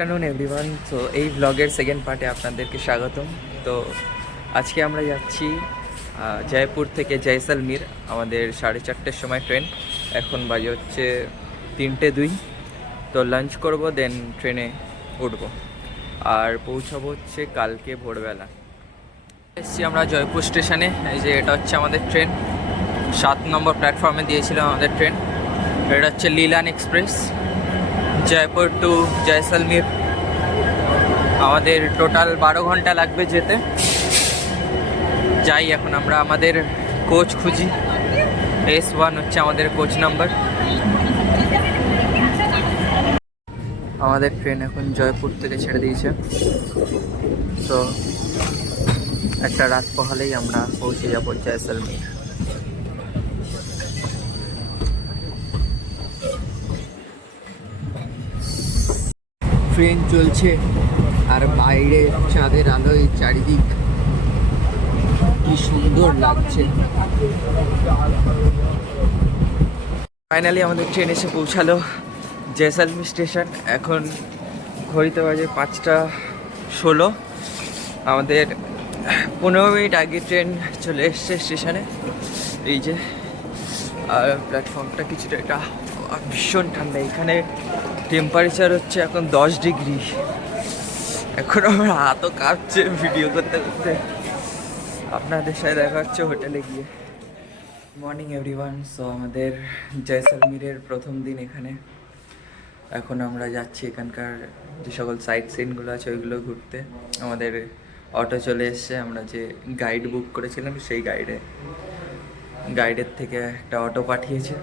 Afternoon everyone. তো এই ব্লগের সেকেন্ড পার্টে আপনাদেরকে স্বাগতম। তো আজকে আমরা যাচ্ছি জয়পুর থেকে জয়সলমীর। আমাদের 4:30টার সময় ট্রেন, এখন বাজে হচ্ছে 3:02। তো লাঞ্চ করব, দেন ট্রেনে উঠবো আর পৌঁছাবো হচ্ছে কালকে ভোরবেলা। এসছি আমরা জয়পুর স্টেশনে। এই যে এটা হচ্ছে আমাদের ট্রেন, 7 নম্বর প্ল্যাটফর্মে দিয়েছিলাম আমাদের ট্রেন। এটা হচ্ছে লীলান এক্সপ্রেস, জয়পুর টু জয়সলমীর। আমাদের টোটাল 12 ঘন্টা লাগবে যেতে। যাই এখন আমরা আমাদের কোচ খুঁজি। S1 হচ্ছে আমাদের কোচ নাম্বার। আমাদের ট্রেন এখন জয়পুর থেকে ছেড়ে দিয়েছে। তো একটা রাত পোহালেই আমরা পৌঁছে যাব জয়সলমীর। ট্রেন চলছে আর বাইরে চাঁদের আলোয় চারিদিক কি সুন্দর লাগছে। ফাইনালি আমাদের ট্রেন এসে পৌঁছালো জয়সলমীর স্টেশন। এখন ঘড়িতে বাজে 5:16। আমাদের 15 মিনিট আগে ট্রেন চলে এসছে স্টেশনে। এই যে আর প্ল্যাটফর্মটা কিছুটা এটা ভীষণ ঠান্ডা। এখানে টেম্পারেচার হচ্ছে এখন 10 ডিগ্রি। এখন আমার হাতও কাঁপছে ভিডিও করতে করতে। আপনাদের সাথে দেখা হচ্ছে হোটেলে গিয়ে। Morning everyone. সো আমাদের জয়সলমীরের প্রথম দিন এখানে। এখন আমরা যাচ্ছি এখানকার যে সকল সাইট সিনগুলো আছে ওইগুলো ঘুরতে। আমাদের অটো চলে এসছে। আমরা যে গাইড বুক করেছিলাম সেই গাইডের থেকে একটা অটো পাঠিয়েছে।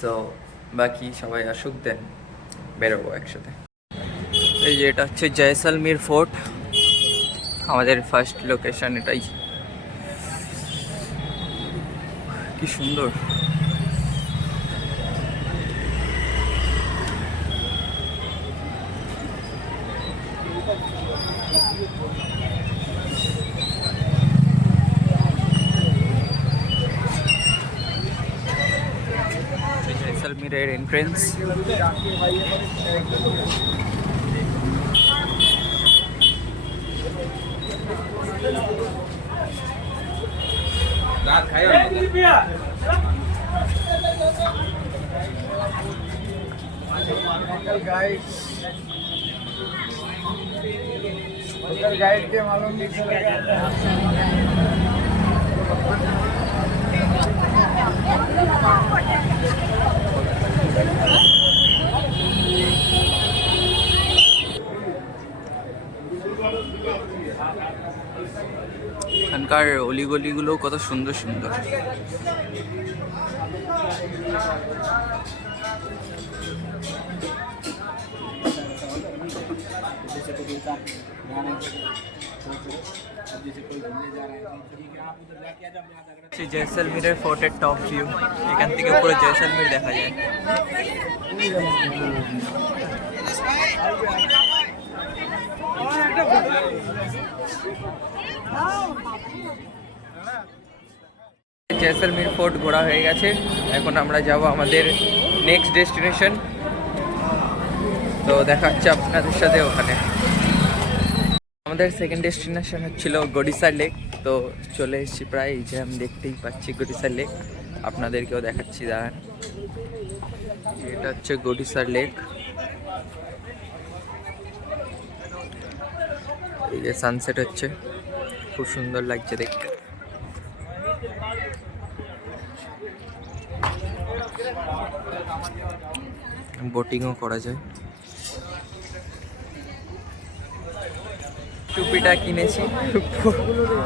সো বাকি সবাই আসুক, দেন বেরোবো একসাথে। এই যে এটা হচ্ছে জয়সলমীর ফোর্ট, আমাদের ফার্স্ট লোকেশন এটাই। কি সুন্দর। জয়সলমীরের এন্ট্রেন্স। गाइड के मालूम नहीं चलेगा। এখানকার অলিগলিগুলো কত সুন্দর সুন্দর। জয়সলমীরের ফোর্টের টপ ভিউ, এখান থেকে পুরো জয়সলমীর দেখা যায়। জয়সলমীর ফোর্ট ঘোরা হয়ে গেছে। এখন আমরা যাব আমাদের নেক্সট ডেস্টিনেশন। তো দেখা হচ্ছে আপনাদের সাথে ওখানে। আমাদের সেকেন্ড ডেস্টিনেশন হচ্ছিল গডিসা লেক। তো চলে এসেছি প্রায়। এই যে আমি দেখতেই পাচ্ছি গডিসা লেক, আপনাদেরকেও দেখাচ্ছি দাঁড়ান। এটা হচ্ছে গডিসা লেক। এই যে সানসেট হচ্ছে, খুব সুন্দর লাগছে দেখতে। বোটিংও করা যায়। টুপিটা কিনেছি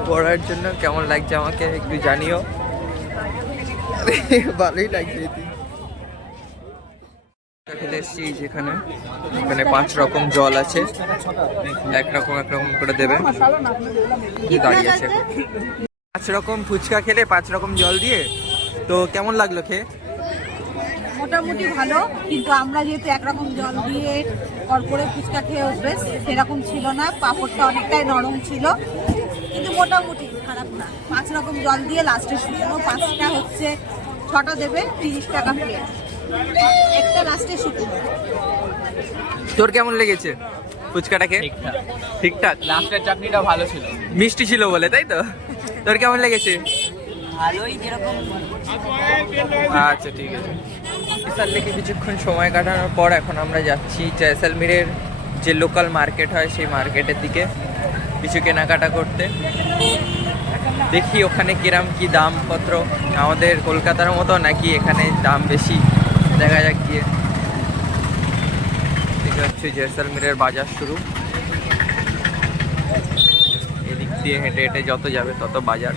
পরার জন্য। কেমন লাগছে আমাকে একটু জানিও। ভালোই লাগছে। খেতে এসছি যেখানে, এখানে 5 রকম জল আছে, এক রকম করে দেবে। দাঁড়িয়ে আছে 5 রকম ফুচকা খেলে 5 রকম জল দিয়ে। তো কেমন লাগলো খেয়ে? মোটামুটি ভালো, কিন্তু আমরা যেহেতু একরকম জল দিয়ে করে ফুচকা খেয়ে অভ্যেস, সেরকম ছিল না। পাঁপড়টা অনেকটাই নরম ছিল, কিন্তু মোটামুটি খারাপ না। 5 রকম জল দিয়ে লাস্টে শুকনো 5টা হচ্ছে 6টা দেবে, 30 টাকা প্লেট। একটা লাস্টে শুকনো। তোর কেমন লেগেছে ফুচকাটাকে? ঠিকঠাক। ঠিকঠাক। লাস্টের চাটনিটা ভালো ছিল। মিষ্টি ছিল বলে, তাই তো? তোর কেমন লেগেছে? ভালোই, যেরকম। আচ্ছা ঠিক আছে। বিশাল লেকে কিছুক্ষণ সময় কাটানোর পর এখন আমরা যাচ্ছি জয়সলমীরের যে লোকাল মার্কেট হয় সেই মার্কেটের দিকে কিছু কেনাকাটা করতে। দেখি ওখানে কিরাম কি দামপত্র, আমাদের কলকাতার মতো নাকি এখানে দাম বেশি, দেখা যাক গিয়ে। এটা হচ্ছে জয়সলমীরের বাজার শুরু। এদিক দিয়ে হেঁটে হেঁটে যত যাবে তত বাজার।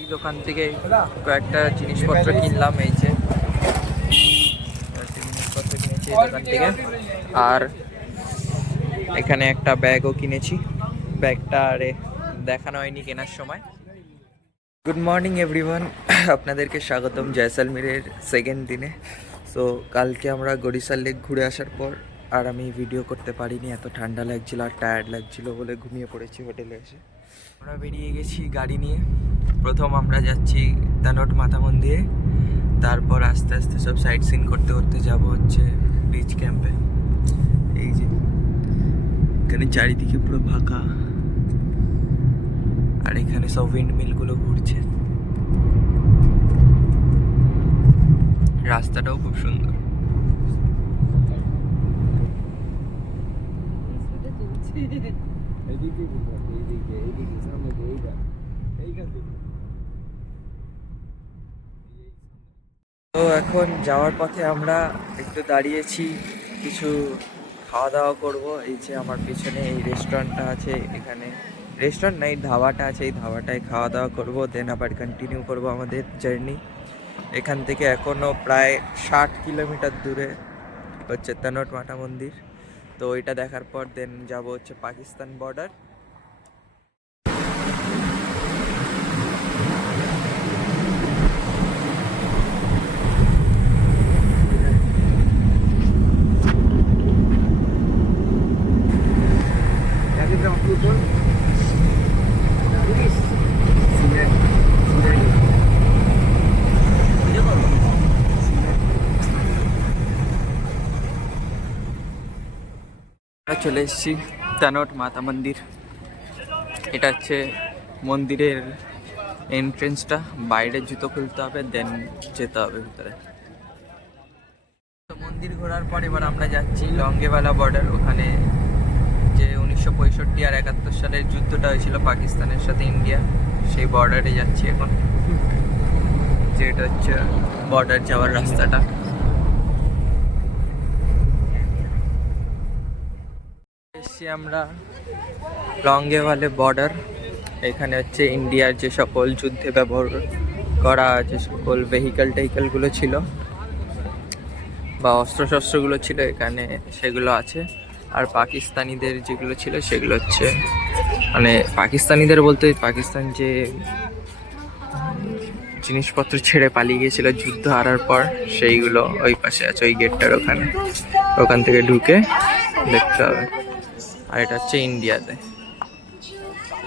এই দোকান থেকে কয়েকটা জিনিসপত্র কিনলাম, এই যে জিনিসপত্র কিনেছি এই দোকান থেকে। আর এখানে একটা ব্যাগও কিনেছি, ব্যাগটা আরে দেখানো হয়নি কেনার সময়। গুড মর্নিং এভরিওয়ান, আপনাদেরকে স্বাগতম জয়সলমীরের সেকেন্ড দিনে। সো কালকে আমরা গড়িসার লেক ঘুরে আসার পর আর আমি ভিডিও করতে পারিনি, এত ঠান্ডা লাগছিল আর টায়ার্ড লাগছিল বলে ঘুমিয়ে পড়েছি হোটেলে এসে। আমরা বেরিয়ে গেছি গাড়ি নিয়ে। প্রথম আমরা যাচ্ছি তানট মাতা মন্দিরে, তারপর আস্তে আস্তে সব সাইট সিন করতে করতে যাব হচ্ছে বিচ ক্যাম্পে। এই যে এখানে চারিদিকে পুরো ফাঁকা, আর এখানে সব উইন্ড মিলগুলো ঘুরছে। রাস্তাটাও খুব সুন্দর। তো এখন যাওয়ার পথে আমরা একটু দাঁড়িয়েছি, কিছু খাওয়া দাওয়া করব। এই যে আমার পেছনে এই রেস্টুরেন্টটা আছে, এখানে রেস্টুরেন্ট নাই ধাবাটা আছে, এই ধাবাটায় খাওয়া দাওয়া করব, দেন আবার কন্টিনিউ করব আমাদের জার্নি। এখান থেকে এখনও প্রায় 60 কিলোমিটার দূরে হচ্ছে তানট মাতা মন্দির। তো এটা দেখার পর দেন যাব হচ্ছে পাকিস্তান বর্ডার। আমরা চলে এসেছি তানট মাতা মন্দির। এটা হচ্ছে মন্দিরের এন্ট্রেন্সটা, বাইরে জুতো খুলতে হবে দেন যেতে হবে ভিতরে। তো মন্দির ঘোরার পর এবার আমরা যাচ্ছি লঙ্গেওয়ালা বর্ডার, ওখানে যে 1965 আর 71 সালের যুদ্ধটা হয়েছিল পাকিস্তানের সাথে ইন্ডিয়া, সেই বর্ডারে যাচ্ছি এখন। যেটা হচ্ছে বর্ডার যাওয়ার রাস্তাটা। এসছি আমরা লঙ্গেওয়ালা বর্ডার। এখানে হচ্ছে ইন্ডিয়ার যে সকল যুদ্ধে ব্যবহার করা যে সকল টেহিকেলগুলো ছিল বা অস্ত্রশস্ত্রগুলো ছিল এখানে সেগুলো আছে। আর পাকিস্তানিদের যেগুলো ছিল সেগুলো হচ্ছে, মানে পাকিস্তানিদের বলতে পাকিস্তান যে জিনিসপত্র ছেড়ে পালিয়ে গিয়েছিল যুদ্ধ হারার পর, সেইগুলো ওই পাশে আছে, ওই গেটটার ওখানে, ওখান থেকে ঢুকে দেখতে হবে। আর এটা হচ্ছে ইন্ডিয়াতে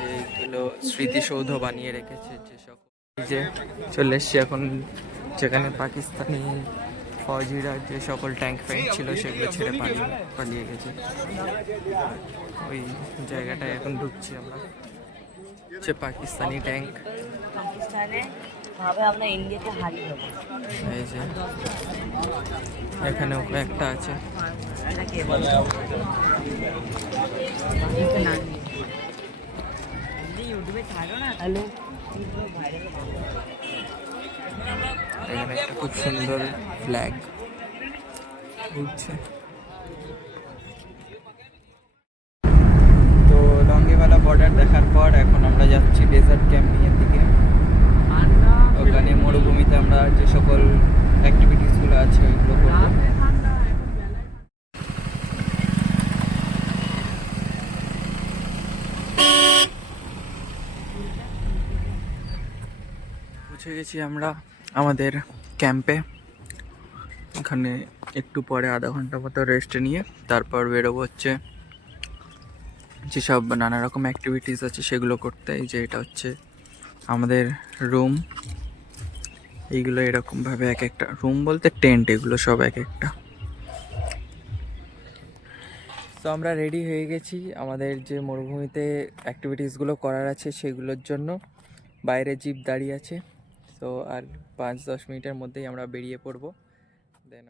এইগুলো স্মৃতিসৌধ বানিয়ে রেখেছে যে সকল। যে চলে এসছি এখন যেখানে পাকিস্তানি ফৌজিরা যে সকল ট্যাঙ্ক ফ্যাঙ্ক ছিল সেগুলো ছেড়ে পালিয়ে গেছে, ওই জায়গাটায় এখন ঢুকছি আমরা। হচ্ছে পাকিস্তানি ট্যাঙ্ক। পাকিস্তানে ভাবে আমরা ইন্ডিয়াকে হারিয়ে দেবো। এই যে এখানেও কয়েকটা আছে। এটা কে বলে? ইউটিউবে ছাড়ো না। হ্যালো, এখানে একটা খুব সুন্দর ফ্ল্যাগ উঠছে। তো লঙ্গেওয়ালা বর্ডার দেখার পর এখন আমরা যাচ্ছি ডেজার্ট ক্যাম্পিংয়ের দিকে। ওখানে মরুভূমিতে আমরা যে সকল অ্যাক্টিভিটিসগুলো আছে ওইগুলো করবো। পৌঁছে গেছি আমরা আমাদের ক্যাম্পে। এখানে একটু পরে আধা ঘন্টা মতো রেস্ট নিয়ে তারপর বেরোবো হচ্ছে যেসব নানা রকম অ্যাক্টিভিটিস আছে সেগুলো করতে। এই যে এটা হচ্ছে আমাদের রুম, এইগুলো এরকম ভাবে এক একটা রুম বলতে টেন্ট, এগুলো সব এক একটা। তো আমরা রেডি হয়ে গেছি আমাদের যে মরুভূমিতে অ্যাক্টিভিটিসগুলো করার আছে সেগুলোর জন্য। বাইরে জিপ দাঁড়িয়ে আছে। তো আর 5-10 মিনিটের মধ্যেই আমরা বেরিয়ে পড়বো। দেন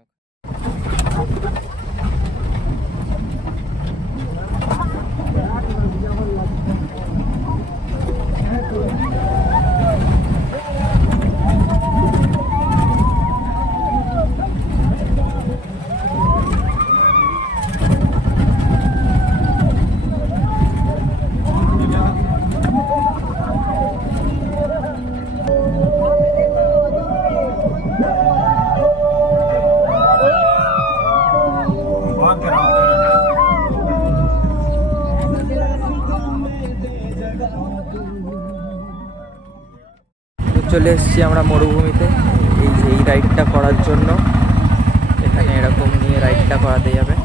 চলে এসেছি আমরা মরুভূমিতে এই রাইডটা করার জন্য। এখানে এরকম নিয়ে রাইডটা করাতে যাবে।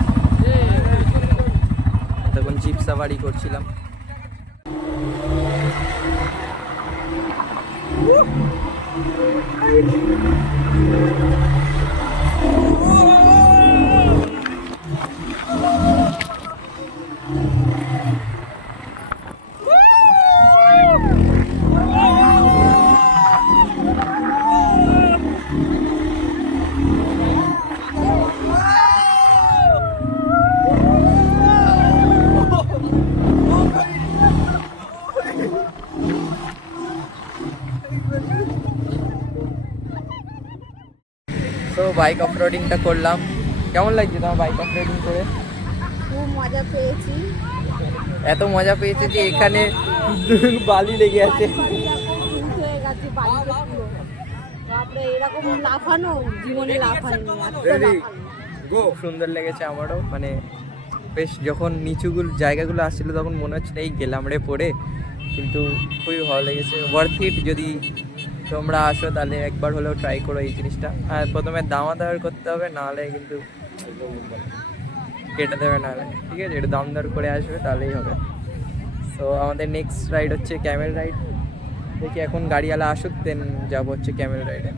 তখন জিপ সাফারি করছিলাম। তো বাইক অফ রোডিংটা করলাম। কেমন লাগছে তোমার বাইক অফ রোডিং করে? খুব মজা পেয়েছি। এত মজা পেয়েছে যে এখানে বালি লেগে আছে। হয়ে গেছে বাড়িতে পুরো। তারপরে এরকম লাফানো জীবনে লাফানো খুব সুন্দর লেগেছে আমারও। মানে বেশ যখন নিচুগুলো জায়গাগুলো আসছিল তখন মনে হচ্ছিল এই গেলাম রে পড়ে, কিন্তু খুবই ভালো লেগেছে। Worth it. যদি তোমরা আসো তাহলে একবার হলেও ট্রাই করো এই জিনিসটা। আর প্রথমে দামাদার করতে হবে, নাহলে কিন্তু কেটে দেবে, নাহলে ঠিক আছে একটু দামদার করে আসবে তাহলেই হবে। তো আমাদের নেক্সট রাইড হচ্ছে ক্যামেল রাইড। দেখি এখন গাড়িওয়ালা আসুক, দেন যাবো হচ্ছে ক্যামেল রাইডে।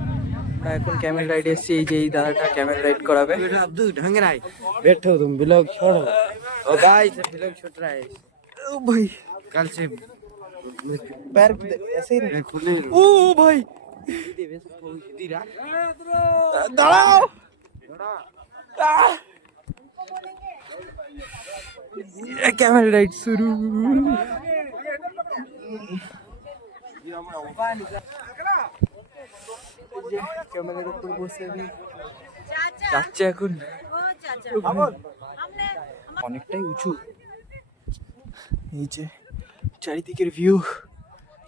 এখন ক্যামেল রাইডে এসছি, এই যে এই দাদাটা ক্যামেল রাইড করাবে। बैठो तुम ब्लॉग छोड़ो। ओ गाइस ब्लॉग छूट रहा है। ओ भाई कल से पैर ऐसे ही रहे। खुले ओ भाई दाঁড়াও। ক্যামেল রাইড শুরু। ক্যামেরার উপর বসে যাচ্ছে এখন। অনেকটাই উঁচু, এই যে চারিদিকের ভিউ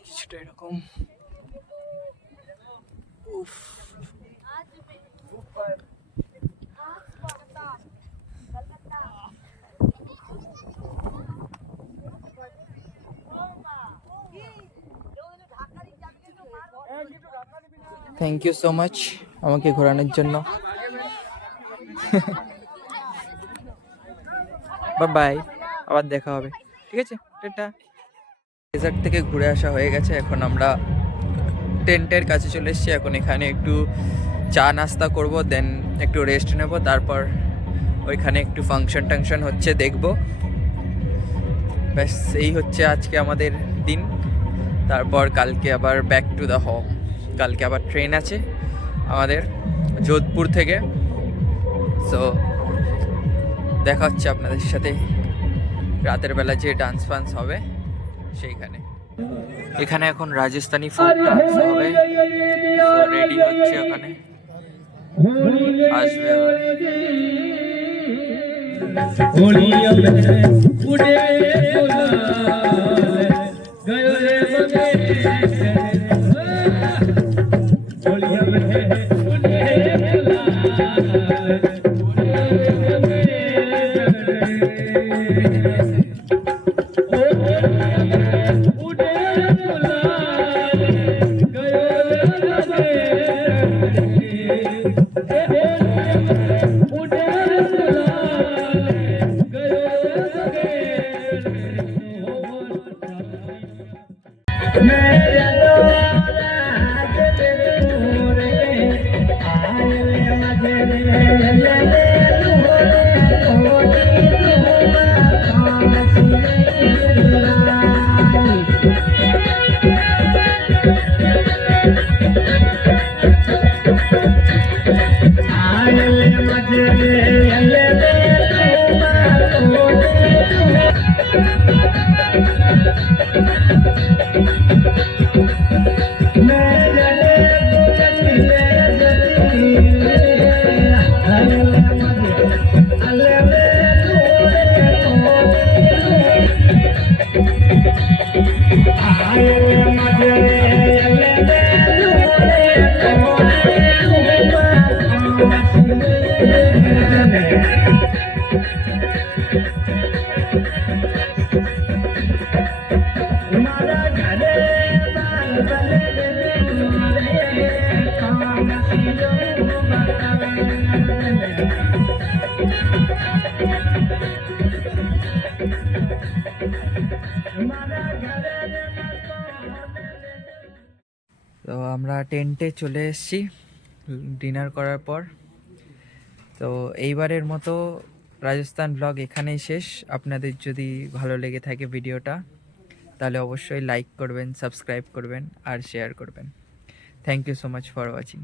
কিছুটা এরকম। উফ থ্যাংক ইউ সো মাচ আমাকে ঘোরানোর জন্য। বাই বাই, আবার দেখা হবে, ঠিক আছে, টাটা। ডেজার্ট থেকে ঘুরে আসা হয়ে গেছে, এখন আমরা টেন্টের কাছে চলে এসেছি। এখন এখানে একটু চা নাস্তা করব, দেন একটু রেস্ট নেব, তারপর ওইখানে একটু ফাংশন হচ্ছে দেখব। ব্যাস এই হচ্ছে আজকে আমাদের দিন। তারপর কালকে আবার ব্যাক টু দ্য হোম। কালকে আবার ট্রেন আছে আমাদের যোধপুর থেকে। সো দেখা হচ্ছে আপনাদের সাথে রাতের বেলা যে ডান্স ফান্স হবে সেইখানে। এখানে এখন রাজস্থানি ফোক ডান্স হবে, রেডি হচ্ছে, ওখানে আসবে তো আমরা টেন্টে চলে এসেছি ডিনার করার পর। তো এইবারের মতো রাজস্থান ব্লগ এখানেই শেষ। আপনাদের যদি ভালো লেগে থাকে ভিডিওটা তাহলে অবশ্যই লাইক করবেন, সাবস্ক্রাইব করবেন আর শেয়ার করবেন। Thank you so much for watching.